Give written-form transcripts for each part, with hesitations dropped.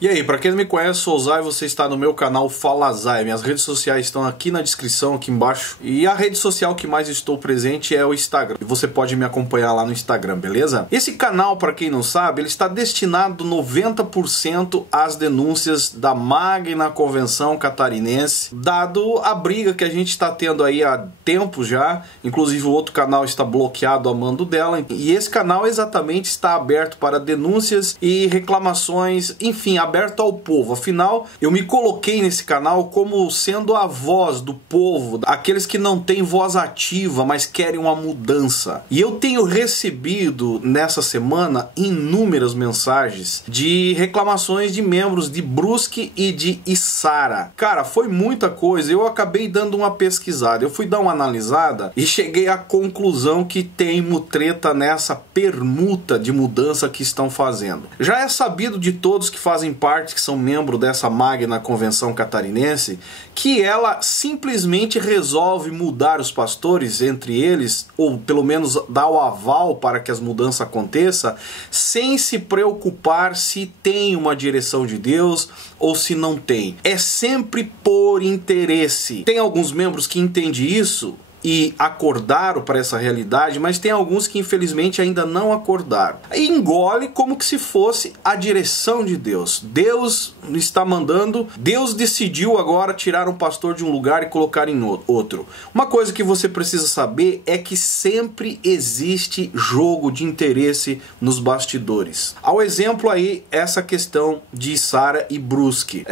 E aí, para quem não me conhece, sou o Zay, você está no meu canal Fala Zay. Minhas redes sociais estão aqui na descrição, aqui embaixo. E a rede social que mais estou presente é o Instagram. E você pode me acompanhar lá no Instagram, beleza? Esse canal, para quem não sabe, ele está destinado 90% às denúncias da Magna Convenção Catarinense, dado a briga que a gente está tendo aí há tempo já. Inclusive o outro canal está bloqueado a mando dela. E esse canal exatamente está aberto para denúncias e reclamações, enfim, aberto ao povo. Afinal, eu me coloquei nesse canal como sendo a voz do povo, aqueles que não têm voz ativa, mas querem uma mudança. E eu tenho recebido nessa semana inúmeras mensagens de reclamações de membros de Brusque e de Içara. Cara, foi muita coisa. Eu acabei dando uma pesquisada, eu fui dar uma analisada e cheguei à conclusão que tem mutreta nessa permuta de mudança que estão fazendo. Já é sabido de todos que fazem parte, que são membros dessa Magna Convenção Catarinense, que ela simplesmente resolve mudar os pastores entre eles, ou pelo menos dar o aval para que as mudanças aconteçam, sem se preocupar se tem uma direção de Deus ou se não tem. É sempre por interesse. Tem alguns membros que entendem isso e acordaram para essa realidade, mas tem alguns que infelizmente ainda não acordaram. E engole como que se fosse a direção de Deus. Deus está mandando, Deus decidiu agora tirar um pastor de um lugar e colocar em outro. Uma coisa que você precisa saber é que sempre existe jogo de interesse nos bastidores. Ao exemplo aí, essa questão de Içara e Brusque.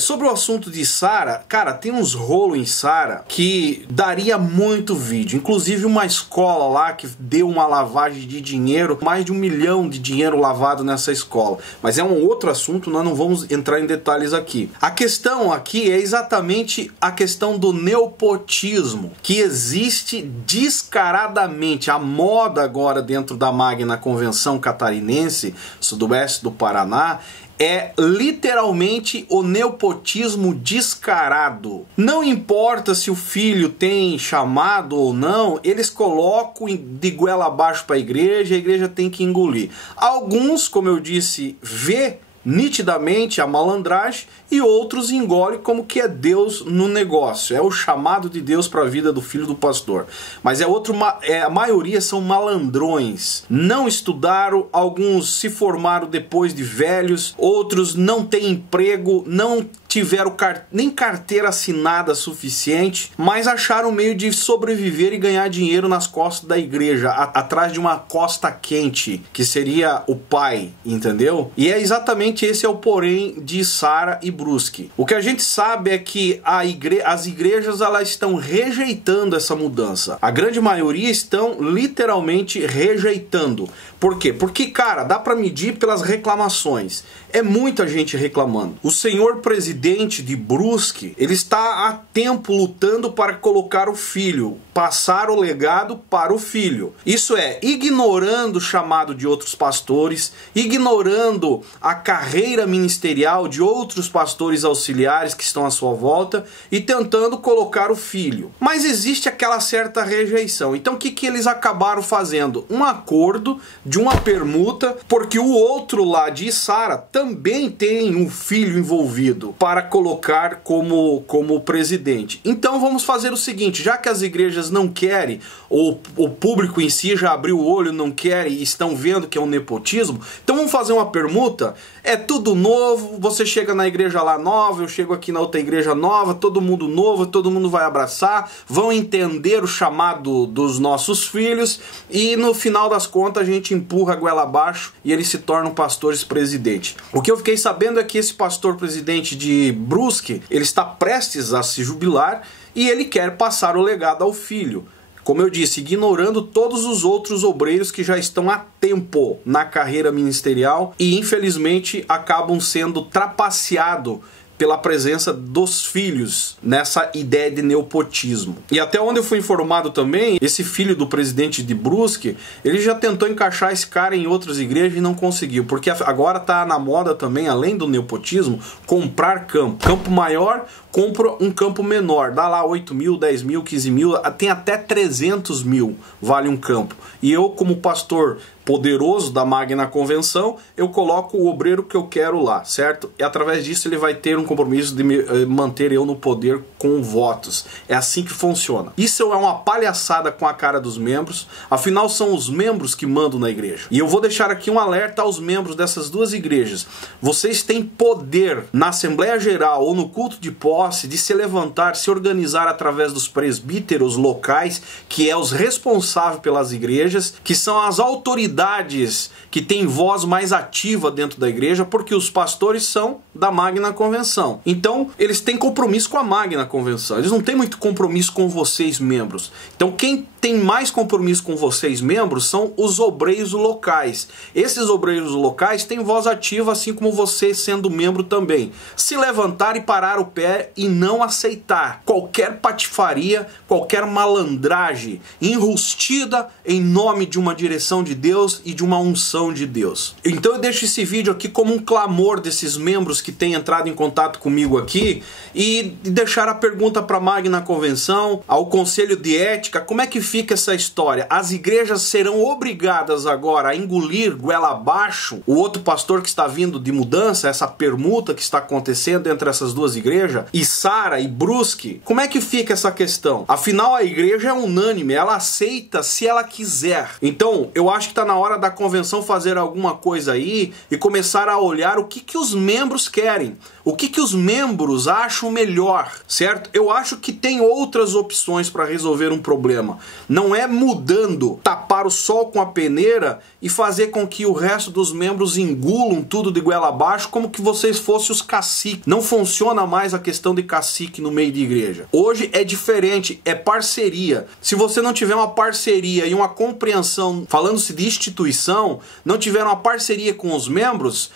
Sobre o assunto de Içara, cara, tem uns rolos em Içara que daria muito vídeo, inclusive uma escola lá que deu uma lavagem de dinheiro, mais de 1 milhão de dinheiro lavado nessa escola, mas é um outro assunto, nós não vamos entrar em detalhes aqui. A questão aqui é exatamente a questão do nepotismo, que existe descaradamente, a moda agora dentro da Magna Convenção Catarinense, sudoeste do Paraná, é literalmente o nepotismo descarado. Não importa se o filho tem chamado ou não, eles colocam de goela abaixo para a igreja tem que engolir. Alguns, como eu disse, vê nitidamente a malandragem e outros engolem como que é Deus no negócio. É o chamado de Deus para a vida do filho do pastor. Mas a maioria são malandrões. Não estudaram, alguns se formaram depois de velhos, outros não têm emprego, não tiveram nem carteira assinada suficiente, mas acharam um meio de sobreviver e ganhar dinheiro nas costas da igreja, atrás de uma costa quente, que seria o pai, entendeu? E é exatamente esse é o porém de Içara e Brusque. O que a gente sabe é que as igrejas elas estão rejeitando essa mudança. A grande maioria estão literalmente rejeitando. Por quê? Porque, cara, dá para medir pelas reclamações. É muita gente reclamando. O senhor presidente de Brusque, ele está há tempo lutando para colocar o filho, passar o legado para o filho. Isso é, ignorando o chamado de outros pastores, ignorando a carreira ministerial de outros pastores auxiliares que estão à sua volta e tentando colocar o filho. Mas existe aquela certa rejeição. Então o que eles acabaram fazendo? Um acordo de uma permuta, porque o outro lá de Içara também tem um filho envolvido para colocar como presidente. Então vamos fazer o seguinte, já que as igrejas não querem, ou o público em si já abriu o olho, não quer e estão vendo que é um nepotismo, então vamos fazer uma permuta, é tudo novo, você chega na igreja lá nova, eu chego aqui na outra igreja nova, todo mundo novo, todo mundo vai abraçar, vão entender o chamado dos nossos filhos e no final das contas a gente empurra a goela abaixo e eles se tornam pastores presidente. O que eu fiquei sabendo é que esse pastor presidente de Brusque, ele está prestes a se jubilar e ele quer passar o legado ao filho. Como eu disse, ignorando todos os outros obreiros que já estão há tempo na carreira ministerial e infelizmente acabam sendo trapaceados pela presença dos filhos nessa ideia de nepotismo. E até onde eu fui informado também, esse filho do presidente de Brusque, ele já tentou encaixar esse cara em outras igrejas e não conseguiu, porque agora tá na moda também, além do nepotismo, comprar campo. Campo maior, compra um campo menor, dá lá 8 mil, 10 mil, 15 mil, tem até 300 mil vale um campo. E eu, como pastor poderoso da Magna Convenção, eu coloco o obreiro que eu quero lá, certo? E através disso ele vai ter um compromisso de me manter eu no poder com votos. É assim que funciona. Isso é uma palhaçada com a cara dos membros, afinal são os membros que mandam na igreja. E eu vou deixar aqui um alerta aos membros dessas duas igrejas. Vocês têm poder na Assembleia Geral ou no culto de posse de se levantar, se organizar através dos presbíteros locais, que é os responsáveis pelas igrejas, que são as autoridades que têm voz mais ativa dentro da igreja, porque os pastores são da Magna Convenção. Então, eles têm compromisso com a Magna Convenção. Eles não têm muito compromisso com vocês, membros. Então, quem tem mais compromisso com vocês, membros, são os obreiros locais. Esses obreiros locais têm voz ativa, assim como você sendo membro também. Se levantar e parar o pé e não aceitar qualquer patifaria, qualquer malandragem enrustida em nome de uma direção de Deus e de uma unção de Deus. Então eu deixo esse vídeo aqui como um clamor desses membros que têm entrado em contato comigo aqui e deixar a pergunta para a Magna Convenção, ao Conselho de Ética, como é que fica essa história? As igrejas serão obrigadas agora a engolir goela abaixo o outro pastor que está vindo de mudança, essa permuta que está acontecendo entre essas duas igrejas, Sara e Brusque? Como é que fica essa questão? Afinal, a igreja é unânime, ela aceita se ela quiser. Então, eu acho que está na hora da convenção fazer alguma coisa aí e começar a olhar o que os membros querem, o que os membros acham melhor, certo? Eu acho que tem outras opções para resolver um problema. Não é mudando, tapar o sol com a peneira e fazer com que o resto dos membros engulam tudo de goela abaixo como que vocês fossem os caciques. Não funciona mais a questão de cacique no meio de igreja. Hoje é diferente, é parceria. Se você não tiver uma parceria e uma compreensão, falando-se de instituição, não tiver uma parceria com os membros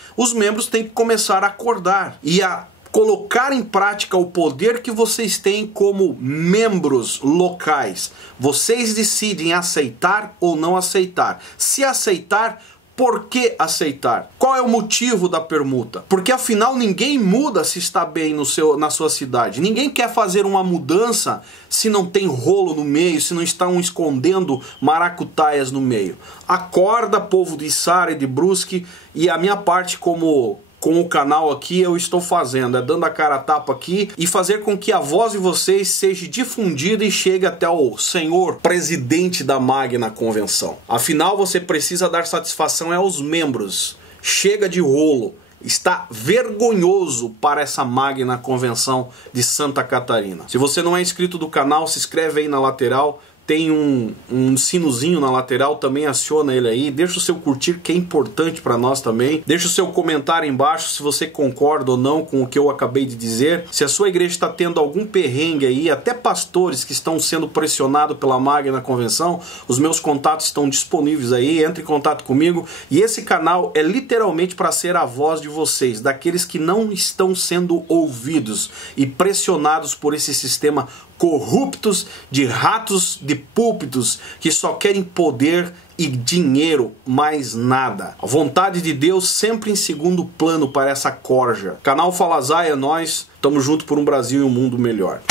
têm que começar a acordar e a colocar em prática o poder que vocês têm como membros locais. Vocês decidem aceitar ou não aceitar. Se aceitar, por que aceitar? Qual é o motivo da permuta? Porque afinal ninguém muda se está bem na sua cidade. Ninguém quer fazer uma mudança se não tem rolo no meio, se não estão escondendo maracutaias no meio. Acorda, povo de Sara e de Brusque, e a minha parte com o canal aqui eu estou fazendo, é dando a cara a tapa aqui e fazer com que a voz de vocês seja difundida e chegue até o senhor presidente da Magna Convenção. Afinal, você precisa dar satisfação aos membros. Chega de rolo. Está vergonhoso para essa Magna Convenção de Santa Catarina. Se você não é inscrito do canal, se inscreve aí na lateral. Tem um sinozinho na lateral, também aciona ele aí. Deixa o seu curtir, que é importante para nós também. Deixa o seu comentário embaixo se você concorda ou não com o que eu acabei de dizer. Se a sua igreja está tendo algum perrengue aí, até pastores que estão sendo pressionados pela Magna Convenção, os meus contatos estão disponíveis aí. Entre em contato comigo. E esse canal é literalmente para ser a voz de vocês, daqueles que não estão sendo ouvidos e pressionados por esse sistema corruptos de ratos de púlpitos que só querem poder e dinheiro, mais nada. A vontade de Deus sempre em segundo plano para essa corja. Canal Fala Zay, é nós, tamo junto por um Brasil e um mundo melhor.